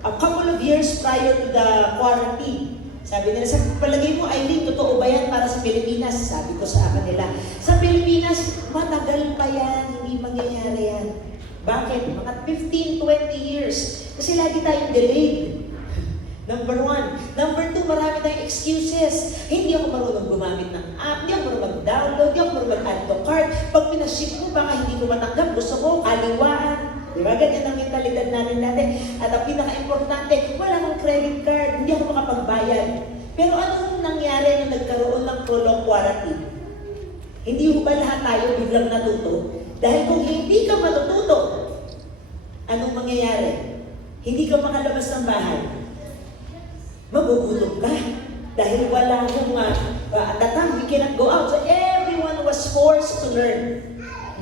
a couple of years prior to the quarantine. Sabi nila, sa palagay mo, Eileen, totoo ba yan para sa Pilipinas? Sabi ko sa kanila, sa Pilipinas, matagal pa yan, hindi mangyayari yan. Bakit? Mga 15-20 years. Kasi lagi tayong delayed. Number 1. Number 2, marami tayong excuses. Hindi ako marunong gumamit ng app, hindi ako marunong mag-download, hindi ako marunong mag-add to cart. Pag pinaship mo, baka hindi ko matanggap, gusto ko, kaliwaan. Diba? Ganyan ang mentalidad natin dati. At ang pinaka-importante, wala akong credit card, hindi ako makapagbayad. Pero anong nangyari nung nagkaroon ng prolonged quarantine? Hindi ho ba lahat tayo biglang natuto? Dahil kung hindi ka matututo, anong mangyayari? Hindi ka makalabas ng bahay. Magugutom ka. Dahil wala akong, at that time, we cannot go out. So everyone was forced to learn.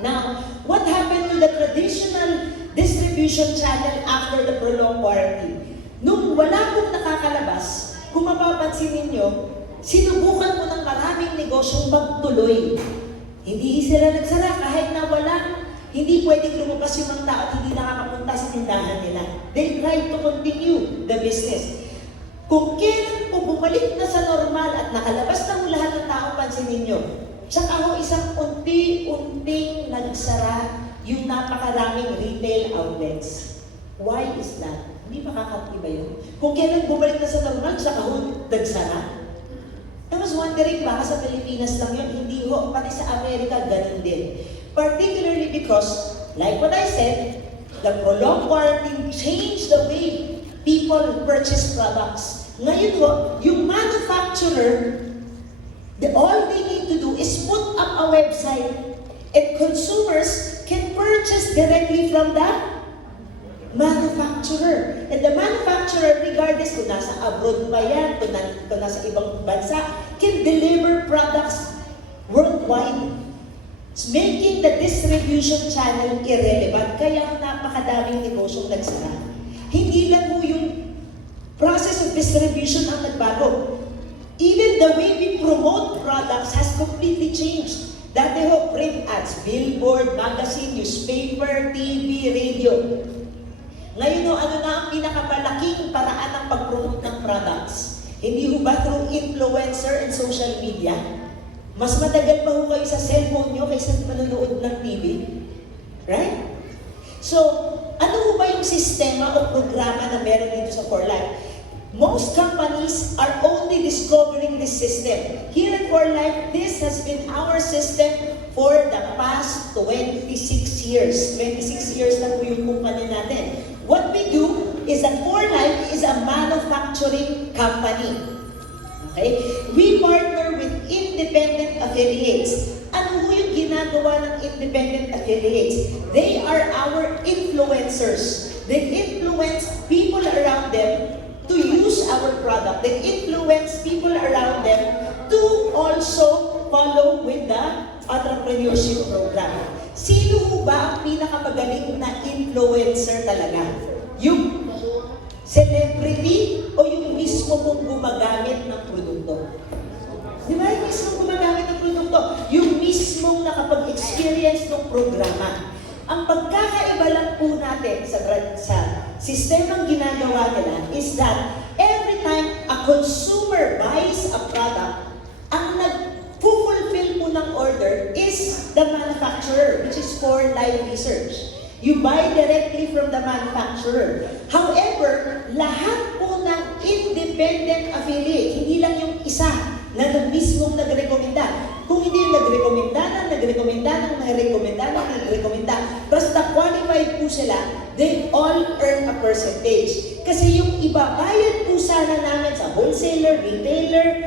Now, what happened to the traditional distribution channel after the prolonged quarantine? Nung wala pong nakakalabas, kung mapapansin ninyo, sinubukan mo ng maraming negosyong magtuloy. Hindi sila nagsara kahit na hindi pwedeng lumabas yung mga tao at hindi nakakapunta sa tindahan nila. They tried to continue the business. Kung kailan po bumalik na sa normal at nakalabas na lahat ng tao, pansinin nyo, saka ho isang unti-unting nagsara yung napakaraming retail outlets. Why is that? Hindi makakatiba yun. Kung kailan bumalik na sa normal, saka ho nagsara. I was wondering, baka sa Pilipinas lang yun, hindi ho, pati sa Amerika, ganun din. Particularly because, like what I said, the prolonged quarantine changed the way people purchase products. Ngayon ho, yung manufacturer, all they need to do is put up a website and consumers can purchase directly from the manufacturer. And the manufacturer, regardless kung nasa abroad ba yan, kung nasa ibang bansa, can deliver products worldwide. It's making the distribution channel irrelevant. Kaya napakadaming negosyong nagsara. Hindi lang po yung process of distribution ang nagbago. Even the way we promote products has completely changed. Dati ho, print ads, billboard, magazine, newspaper, TV, radio. Ngayon ho, ano na ang pinakamalaking paraan ng pag-promote ng products? Hindi ho ba through influencer and social media? Mas matagal pa ho kayo sa cellphone nyo kaysa manonood ng TV. Right? So, ano ho ba yung sistema o programa na meron dito sa 4Life? Most companies are only discovering this system. Here at 4Life, this has been our system for the past 26 years. 26 years na po yung kumpanya natin. What we do is that 4Life is a manufacturing company. Okay? We partner with independent affiliates. Ano po yung ginagawa ng independent affiliates? They are our influencers. They influence people around them to use our product. They influence people around them to also follow with the entrepreneurship program. Sino ho ba ang pinakamagaling na influencer talaga? Yung celebrity o yung mismo pong gumagamit ng produkto? Di ba yung mismo gumagamit ng produkto? Yung mismong nakapag-experience ng programa. Ang pagkakaiba lang po natin sa sistemang ginagawa nila is that every time a consumer buys a product, ang nag-fulfill po ng order is the manufacturer, which is 4Life Research. You buy directly from the manufacturer. However, lahat po ng independent affiliate, hindi lang yung isa na mismong nagrekomenda. Kung hindi yung nagrekomenda, basta qualified po sila, they all earn a percentage. Kasi yung ibabayad po sana namin sa wholesaler, retailer,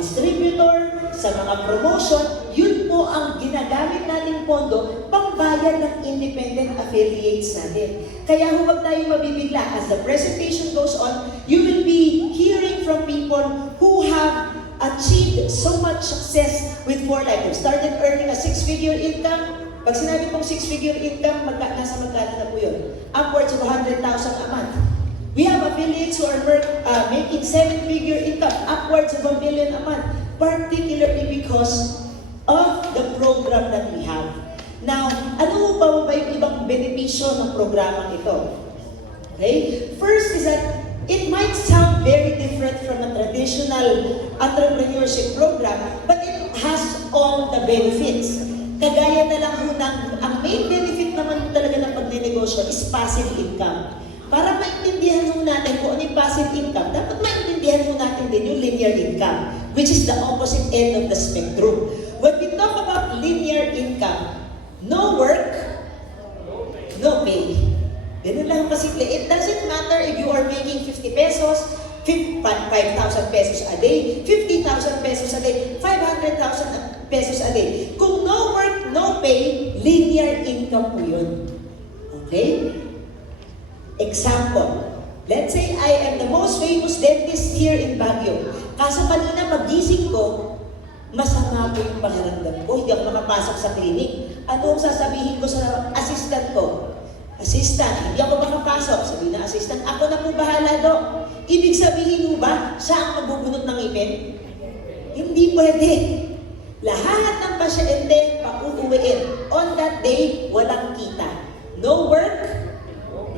distributor, sa mga promotion, yun po ang ginagamit nating pondo pangbayad ng independent affiliates natin. Kaya huwag tayong mabibigla. As the presentation goes on, you will be hearing from people who have achieved so much success with 4Life. They've started earning a 6-figure income. Pag sinabi kong 6-figure income, nasa magkano na po yun? Upwards of 100,000 a month. We have affiliates who are making 7-figure income, upwards of 1 million a month, particularly because of the program that we have. Now, ano ba yung ibang benepisyo ng programang ito? Okay? First is that it might sound very different from a traditional entrepreneurship program, but it has all the benefits. Kagaya na lang ho ang main benefit naman talaga ng pagnenegosyo is passive income. Para maintindihan ho natin kung ano yung passive income, dapat maintindihan ho natin din yung linear income, which is the opposite end of the spectrum. When we talk about linear income, no work, no pay. Ganun lang kasimple. It doesn't matter if you are making 50 pesos, 5,000 pesos a day, 50,000 pesos a day, 500,000 pesos a day. Kung no work, no pay, linear income po yun. Okay? Example. Let's say I am the most famous dentist here in Baguio. Kaso kanina magising ko, masama po yung pakiramdam ko. Hindi ako makapasok sa clinic. Ano ang sasabihin ko sa assistant ko? Assistant, hindi ako makapasok. Sabi na assistant, ako na po bahala do. Ibig sabihin mo ba, siya ang magbubunot ng ngipin? Hindi pwede. Lahat ng pasyente, pauuwiin. On that day, walang kita. No work,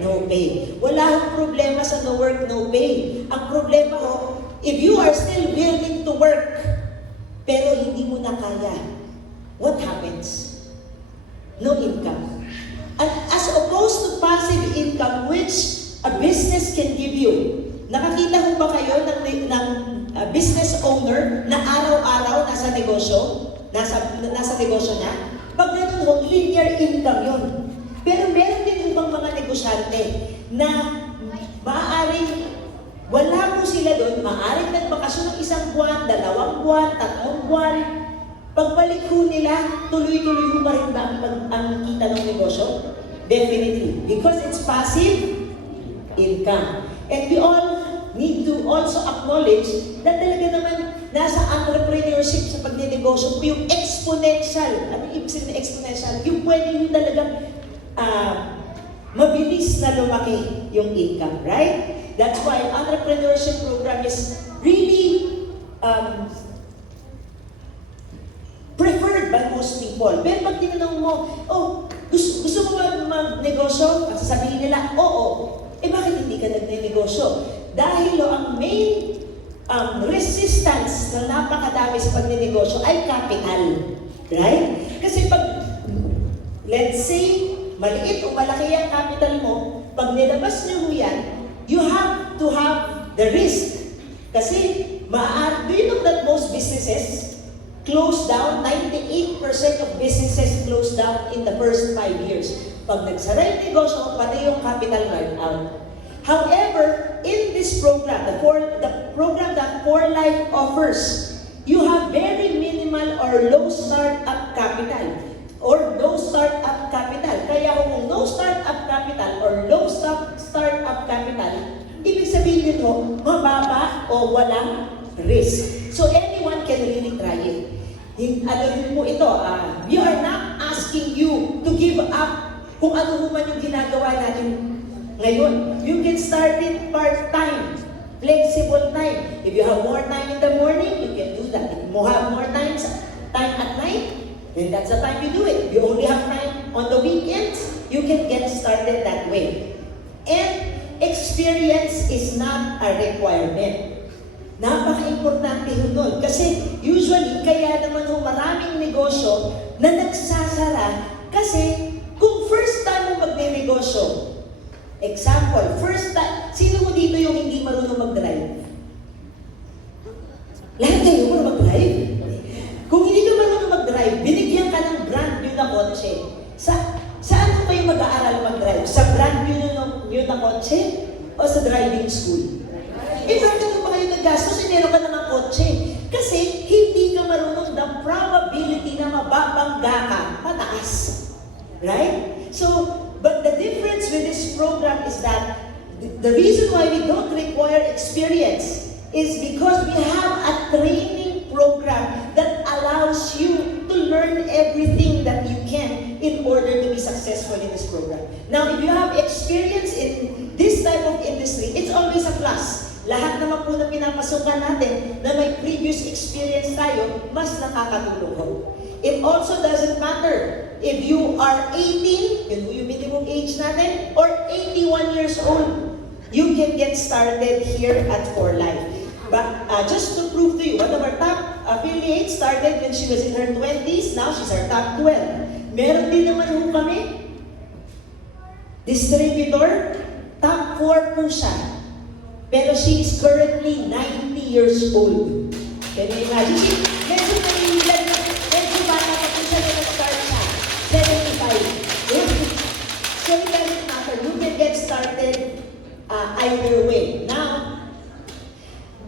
no pay. Wala akong problema sa no work, no pay. Ang problema ko, if you are still willing to work, pero hindi mo na kaya, what happens? No income. And as opposed to passive income, which a business can give you. Nakakita ho ba kayo ng business owner na araw-araw nasa negosyo? Nasa negosyo niya? Pag ganun ho, linear income yun. Pero meron din ibang mga negosyante na maaaring wala po sila doon, maaaring nagbakasyon ng 1 buwan, 2 buwan, 3 buwan. Pagbalik ho nila, tuloy-tuloy ho pa rin ba ang kita ng negosyo? Definitely. Because it's passive income. And we all need to also acknowledge na talaga naman nasa entrepreneurship sa pagnenegosyo yung exponential. Ano yung ibig sabihin na exponential? Yung pwede yung talagang mabilis na lumaki yung income, right? That's why entrepreneurship program is really preferred by most people. Pero pag tinanong mo, gusto mo ba magnegosyo? At sasabihin nila, oo. Bakit hindi ka nagnenegosyo? Dahil ang main resistance na napakadami sa pagnenegosyo ay capital. Right? Kasi pag, let's say, maliit o malaki ang capital mo, pag nilabas niyo mo yan, you have to have the risk. Kasi, do you know that most businesses close down? 98% of businesses close down in the first 5 years. Pag nagsara yung negosyo, pati yung capital run out. However, in this program, the program that For Life offers, you have very minimal or low startup capital. Or no startup capital. Kaya kung no startup capital or low startup capital, ibig sabihin nito, mababa o walang risk. So anyone can really try it. Alam mo ito, we are not asking you to give up kung ano man yung ginagawa natin ngayon. You can start it part-time, flexible time. If you have more time in the morning, you can do that. If you have more time at night, then that's the time you do it. If you only have time on the weekends, you can get started that way. And experience is not a requirement. Napaka-importante yun nun. Kasi usually, kaya naman yung maraming negosyo na nagsasara kasi kung first time mo magne-negosyo, example, first time, sino mo dito yung hindi marunong mag-drive? Lahat kayo marunong mag-drive? Kung hindi ka marunong mag-drive, binigyan ka ng brand new na kotse. Saan mo kayo mag-aaral mag-drive? Sa brand new na kotse? O sa driving school? Bakit mo ba kayo naggastos? Meron ka na ng kotse. Kasi hindi ka marunong, the probability na mababangga ka, mataas. Right? So, but the difference with this program is that the reason why we don't require experience is because we have a training program that allows you to learn everything that you can in order to be successful in this program. Now, if you have experience in this type of industry, it's always a plus. Lahat naman po na pinapasukan natin na may previous experience tayo, mas nakakatulong ko. It also doesn't matter if you are 18, yun yung minimum age natin, or 81 years old. you can get started here at For Life. But just to prove to you, one of our top affiliates started when she was in her 20s, now she's our top 12. Meron din naman ho kami, distributor, top 4 po siya. Pero she is currently 90 years old. Can you imagine? Medyo nangihilan na, medyo bata pa po siya na nag-start siya. 75. So it doesn't matter. You can get started either way. Now,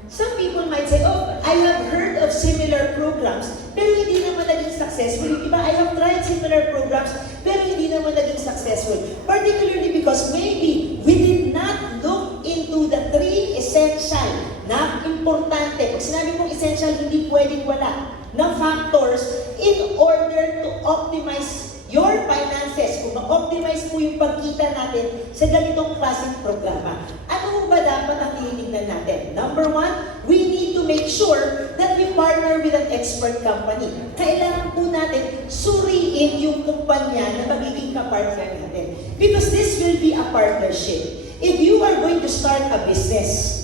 some people might say, oh, I have heard of similar programs, pero hindi naman naging successful. Yung iba, I have tried similar programs, pero hindi naman naging successful. Particularly because maybe we did not look into the 3 essential na importante. Pag sinabi mong essential, hindi pwedeng wala na factors in order to optimize your finances, kung ma-optimize po yung pagkita natin sa ganitong klaseng programa. Ano ba dapat ang tinitingnan natin? Number 1, we need to make sure that we partner with an expert company. Kailangan po natin suriin yung kumpanya na magiging kapartner natin. Because this will be a partnership. If you are going to start a business,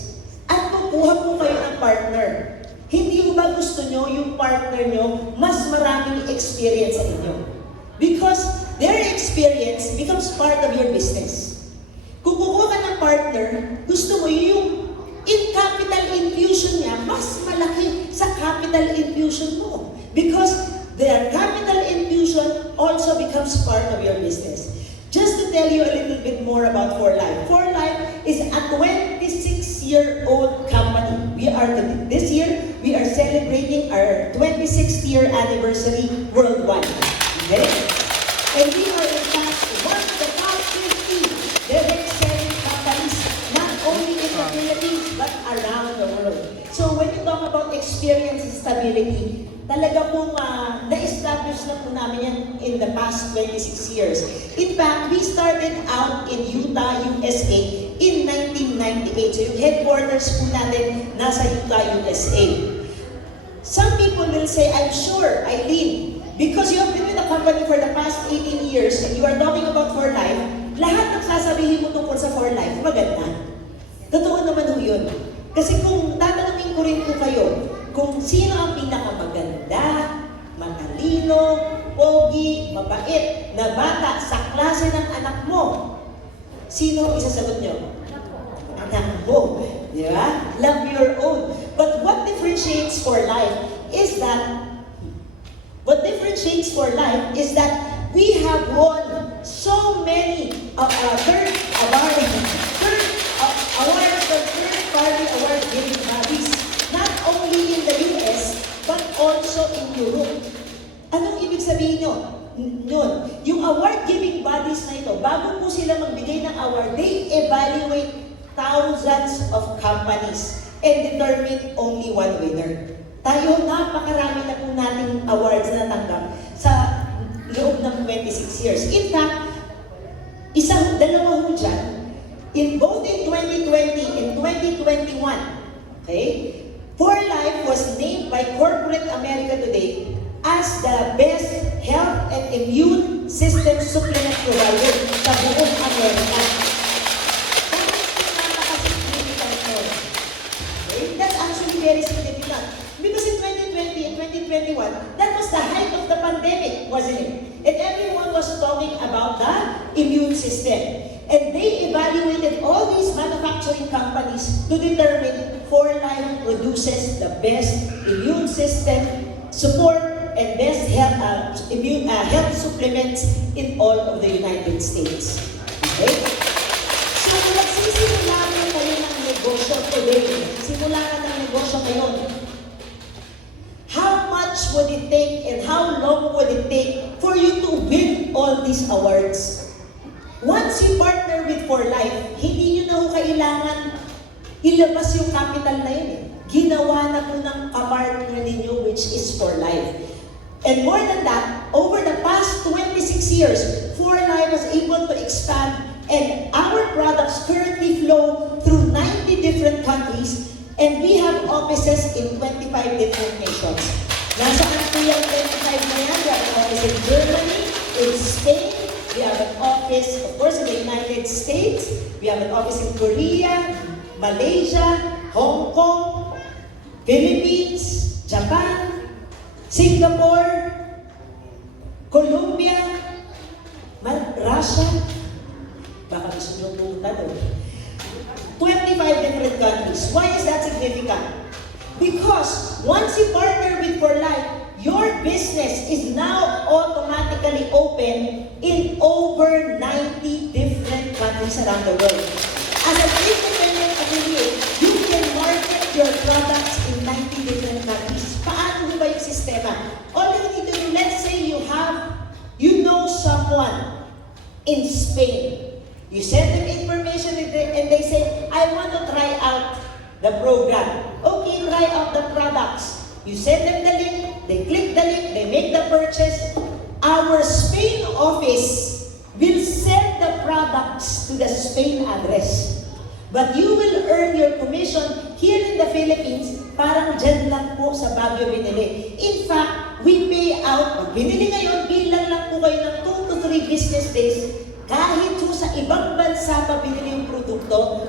at kukuha po kayo ng partner, hindi mo ba gusto nyo yung partner nyo mas maraming experience sa inyo? Because their experience becomes part of your business. Kung kukuha ka ng partner, gusto mo yung capital infusion niya, mas malaki sa capital infusion mo. Because their capital infusion also becomes part of your business. Just to tell you a little bit more about For Life. For Life is a 26-year-old company. This year, we are celebrating our 26th year anniversary worldwide. Okay? And we are in fact one of the top 50 direct selling companies, not only in the Philippines, but around the world. So when you talk about experience and stability, talaga pong na-establish na po namin yan in the past 26 years. In fact, we started out in Utah, USA in 1998. So yung headquarters po natin nasa Utah, USA. Some people will say, I'm sure, Eileen, because you have been with the company for the past 18 years and you are talking about For Life, lahat ng sasabihin mo tungkol sa For Life, maganda. Totoo naman ho yun. Kasi kung tatanungin ko rin po kayo, kung sino ang pinakamaganda, matalino, pogi, mabait, na bata sa klase ng anak mo, sino ang isasagot nyo? Anak mo. Di ba? Love your own. But what differentiates For Life is that we have won so many third awards from third-party award-giving bodies, not only in the US, but also in Europe. Anong ibig sabihin yun? Yung award-giving bodies na ito, bago po sila magbigay ng award, they evaluate thousands of companies and determine only one winner. Tayo, napakarami na po nating awards na natanggap sa loob ng 26 years. In fact, dalawa ho dyan, both in 2020 and 2021, okay, For Life was named by Corporate America Today as the best health and immune system supplement provider sa buong Amerika. That's actually very significant. Because in 2020 and 2021, that was the height of the pandemic, wasn't it? And everyone was talking about the immune system. And they evaluated all these manufacturing companies to determine For Life produces the best immune system support and best health supplements in all of the United States. Okay? So kung nagsisimula na kayo ng negosyo today, simula na ng negosyo ngayon, how much would it take and how long would it take for you to win all these awards? Once you partner with For Life, hindi nyo na ho kailangan ilabas yung capital na yun. Ginawa na po ng kapartner ninyo, which is For Life. And more than that, over the past 26 years, For Life was able to expand and our products currently flow through 90 different countries and we have offices in 25 different nations. Nasaan po yung 25 na yan? We have offices in Germany, in Spain, We have an office, of course, in the United States. We have an office in Korea, Malaysia, Hong Kong, Philippines, Japan, Singapore, Colombia, Russia. Baka gusto nyo pumunta doon. 25 different countries. Why is that significant? Because once you partner with For Life, your business is now automatically open in over 90 different countries around the world. As an independent affiliate, you can market your products in 90 different countries. Paano ba yung sistema? All you need to do, let's say you know someone in Spain. You send them information and they say, I want to try out the program. Okay, try out the products. You send them the link, they click the link, they make the purchase. Our Spain office will send the products to the Spain address. But you will earn your commission here in the Philippines, parang dyan lang po sa Baguio binili. In fact, we pay out, pag binili ngayon, bilang lang po kayo ng 2 to 3 business days. Kahit po sa ibang bansa pa binili yung produkto,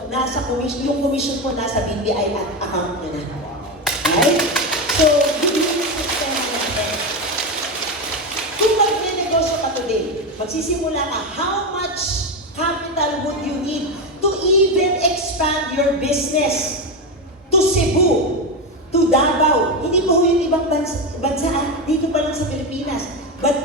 yung commission po nasa BPI at account nyo na. Right? So, yun yung sistema natin. Kung mag-negosyo ka today, magsisimula ka, how much capital would you need to even expand your business to Cebu, to Davao? Hindi po yung ibang bansa, dito pa lang sa Pilipinas. But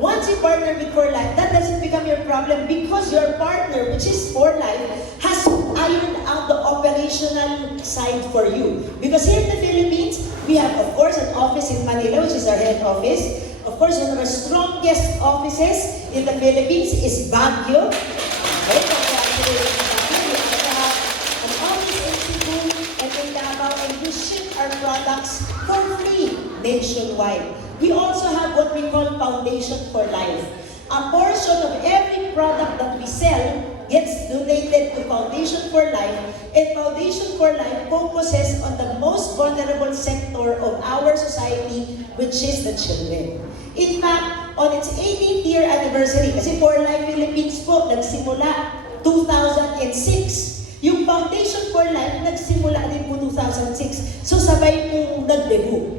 once you partner with For Life, that doesn't become your problem because your partner, which is For Life, has ironed out the operational side for you. Because here in the Philippines, we have, of course, an office in Manila, which is our head office. Of course, one of our strongest offices in the Philippines is Baguio. Okay, congratulations, Baguio. We also have an office in Cebu and in Davao, and we ship our products for free nationwide. We also have what we call Foundation for Life. A portion of every product that we sell gets donated to Foundation for Life, and Foundation for Life focuses on the most vulnerable sector of our society, which is the children. In fact, on its 18th year anniversary, kasi For Life Philippines po, nagsimula 2006. Yung Foundation for Life, nagsimula din po 2006. So sabay pong nag-debut.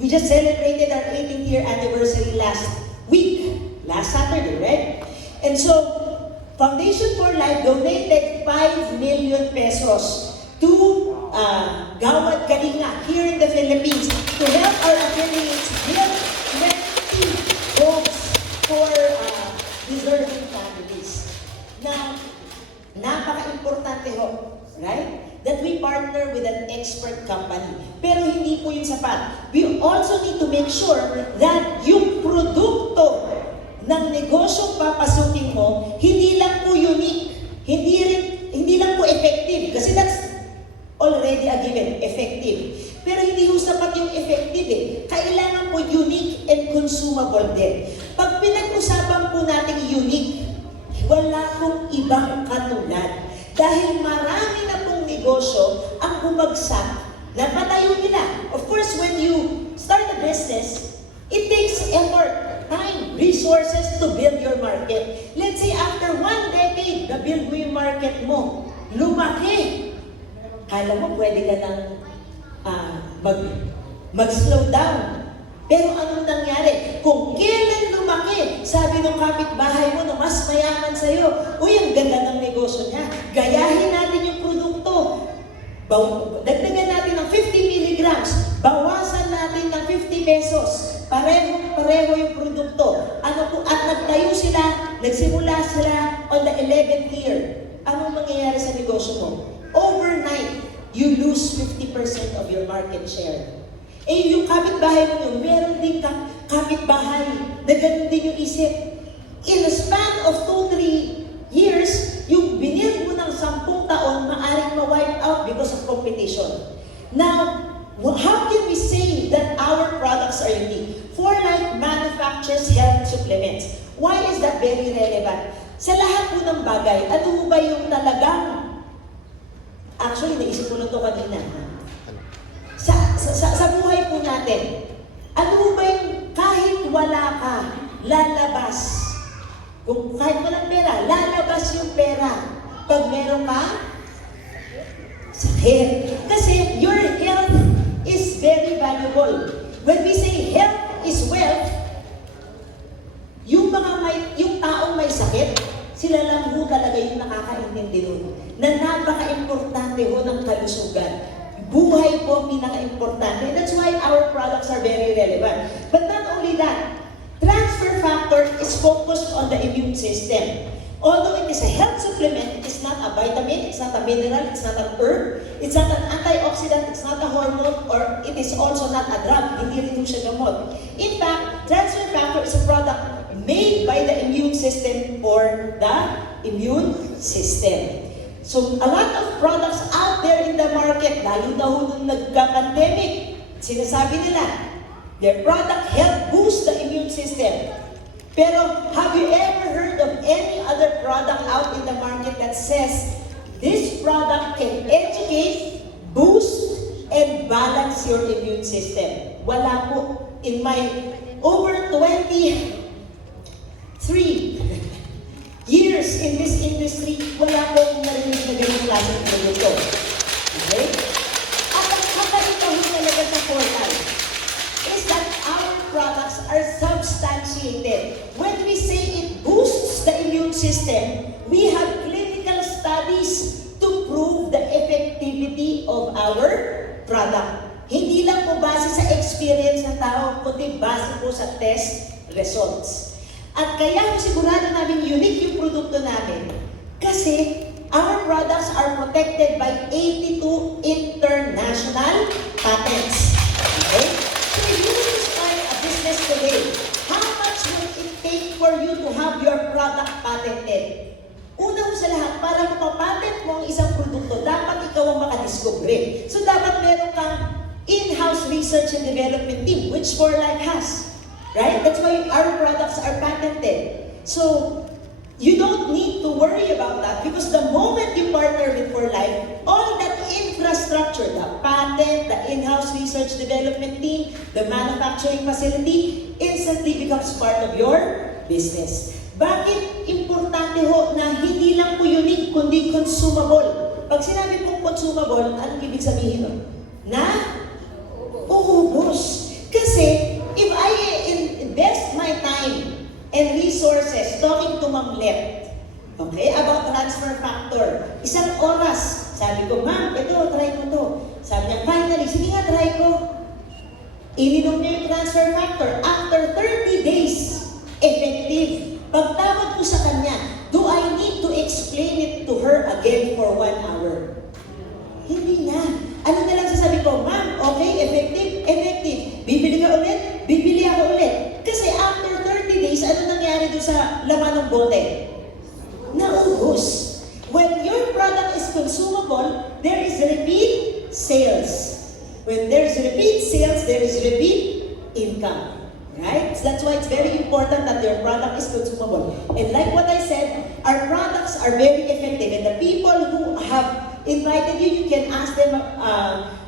We just celebrated our 18th year anniversary last Saturday, right? And so, Foundation for Life donated 5 million pesos to Gawad Kalinga here in the Philippines to help our affiliates build 20 homes for deserving families. Now, napaka-importante ho, right? That we partner with an expert company. Pero hindi po yung sapat. We also need to make sure that yung produkto ng negosyong papasukin mo, hindi lang po unique, hindi lang po effective. Kasi that's already a given, effective. Pero hindi po sapat yung effective eh. Kailangan po unique and consumable din. Pag pinag-usapan po natin unique, wala pong ibang katulad. Dahil marami na pong negosyo ang bumagsak na patayo nila. Of course, when you start a business, it takes effort, time, resources to build your market. Let's say after 1 decade, na-build mo yung market mo, lumaki. Kala mo pwede ka nang mag-slow down. Pero anong nangyari? Kung kailan lumaki, sabi ng kapitbahay mo na mas mayaman sa'yo, uy, ang ganda ng negosyo niya. Gayahin natin yung produkto. Dagdagan natin ng 50 milligrams. Bawasan natin ng 50 pesos. Pareho yung produkto. At nagtayo sila, nagsimula sila on the 11th year. Anong mangyayari sa negosyo mo? Overnight, you lose 50% of your market share. Eh, yung kapitbahay mo yun, meron din kapitbahay na ganun din yung isip. In a span of 2-3 years, yung binil mo ng 10 taon, maaaring ma-wipe out because of competition. Now, how can we say that our products are unique? For Life manufactures health supplements. Why is that very relevant? Sa lahat po ng bagay, ano ba yung talagang... Actually, naisip ko lang ito kanina. Sa buhay po natin, ano ba yung kahit wala ka, lalabas. Kung kahit walang pera, lalabas yung pera. Pag meron ka, sakit. Kasi your health is very valuable. When we say health is wealth, yung taong may sakit, sila lang ho talaga yung nakakaintindi nun. Na napaka-importante ho ng kalusugan. Buhay po ang pinaka-importante. That's why our products are very relevant. But not only that, transfer factor is focused on the immune system. Although it is a health supplement, it is not a vitamin, it's not a mineral, it's not an herb, it's not an antioxidant, it's not a hormone, or it is also not a drug. Hindi rin siya gamot. In fact, transfer factor is a product made by the immune system or the immune system. So, a lot of products out there in the market, lalo na nung nagka-pandemic, sinasabi nila, their product help boost the immune system. Pero, have you ever heard of any other product out in the market that says, this product can educate, boost, and balance your immune system? Wala po. In my over 23 years in this industry, wala po akong narinig na ganyung klaseng produkto. Okay? At ang kakaibahan talaga sa Fortile is that our products are substantiated. When we say it boosts the immune system, we have clinical studies to prove the effectivity of our product. Hindi lang po base sa experience ng tao, kundi base po sa test results. At kaya sigurado namin unique yung produkto namin kasi our products are protected by 82 international patents. Okay? So if you want to start a business today, how much will it take for you to have your product patented? Una sa lahat, para mapapatent mo ang isang produkto, dapat ikaw ang makadiscover. So dapat meron kang in-house research and development team, which ForLife has. Right? That's why our products are patented. So, you don't need to worry about that because the moment you partner with ForLife, all that infrastructure, the patent, the in-house research development team, the manufacturing facility, instantly becomes part of your business. Bakit importante ho na hindi lang po unique kundi consumable? Pag sinabi pong consumable, anong ibig sabihin nun? Na uubos. Kasi, if I invest my time and resources talking to Ma'am Let, okay, about transfer factor, isang oras, sabi ko, ma'am, ito, try ko to. Sabi niya, finally, sige nga, try ko. Ininom niya yung transfer factor. After 30 days, effective. Pagtawag ko sa kanya, do I need to explain it to her again for 1 hour? Hindi na. Ano na lang sasabi ko, ma'am, okay, effective, effective. Bibili ka ulit? Bibili ako ulit. Kasi after 30 days, ano nangyari doon sa laman ng bote? Naubos. When your product is consumable, there is repeat sales. When there is repeat sales, there is repeat income. Right? So that's why it's very important that your product is consumable. And like what I said, our products are very effective. And the people who have invited you, you can ask them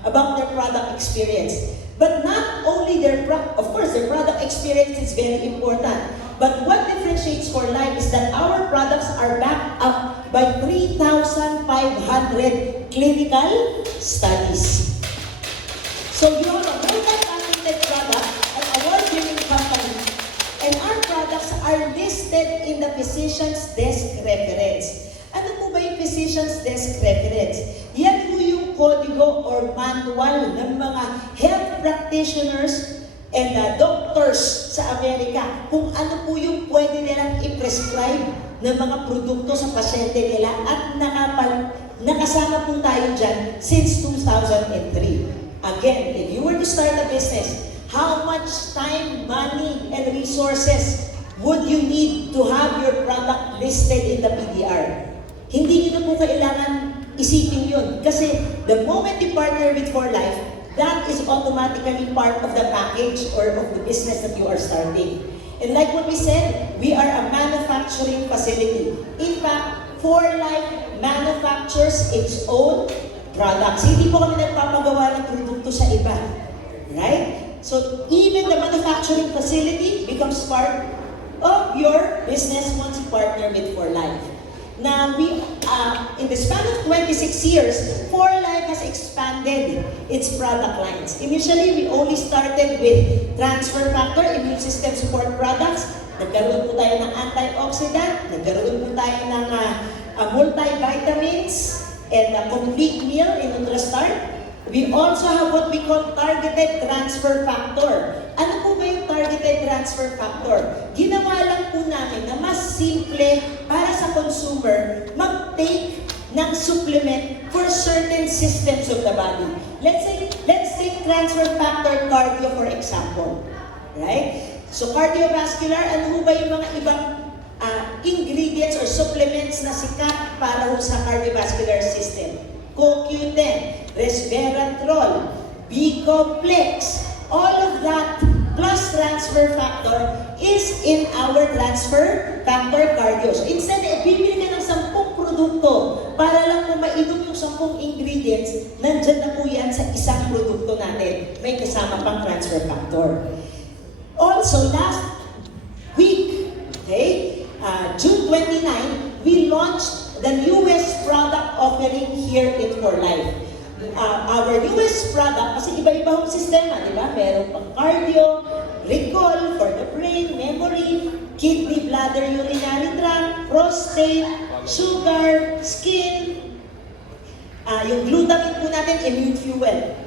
about their product experience. But not only of course, their product experience is very important. But what differentiates ForLife is that our products are backed up by 3,500 clinical studies. So you have a multi-patented product, an award-winning company, and our products are listed in the Physician's Desk Reference. Ano po ba yung Physician's Desk Reference? Yan po yung kodigo or manual ng mga health practitioners and doctors sa Amerika kung ano po yung pwede nilang i-prescribe ng mga produkto sa pasyente nila at nakasama po tayo dyan since 2003. Again, if you were to start a business, how much time, money, and resources would you need to have your product listed in the PDR? Hindi nyo na po kailangan isipin yun. Kasi the moment you partner with ForLife, that is automatically part of the package or of the business that you are starting. And like what we said, we are a manufacturing facility. In fact, ForLife manufactures its own products. Hindi po kami nagpapagawa ng produkto sa iba. Right? So even the manufacturing facility becomes part of your business once you partner with 4Life. Now, in the span of 26 years, 4Life has expanded its product lines. Initially, we only started with transfer factor, immune system support products. Nagkaroon po tayo ng antioxidant, nagkaroon po tayo ng multivitamins, and a complete meal in NutraStart. We also have what we call targeted transfer factor. Ano po ba yung targeted transfer factor? Ginawa lang po namin na mas simple para sa consumer mag-take ng supplement for certain systems of the body. Let's take transfer factor cardio for example. Right? So cardiovascular, ano po ba yung mga ibang ingredients or supplements na sikat para sa cardiovascular system? CoQ10, resveratrol, B-complex, all of that plus transfer factor is in our transfer factor cardio. So instead, bibili ka ng 10 produkto para lang kung mainom yung 10 ingredients, nandyan na po yan sa isang produkto natin. May kasama pang transfer factor. Also, last week, okay, June 29, we launched the newest product offering here in 4Life. Our newest product, kasi iba-iba yung sistema, di ba? Meron pang cardio, recall for the brain, memory, kidney, bladder, urinary tract, prostate, sugar, skin, yung glutamine po natin, immune fuel.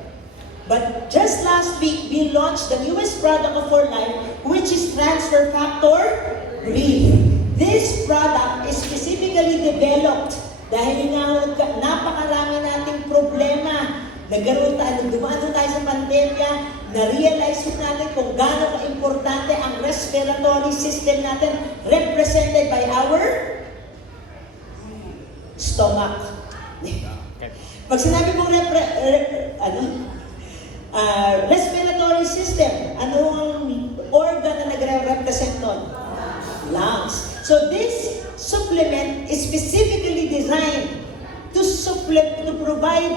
But just last week, we launched the newest product of 4Life, which is Transfer Factor Breathe. This product is specifically developed dahil nga napakarami nating problema. Dumaan tayo sa pandemya, na-realize natin kung gaano ka-importante ang respiratory system natin represented by our stomach. Pag sinabi mong respiratory system, ano ang organ na nagre-represent nun? Lungs. So this supplement is specifically designed to provide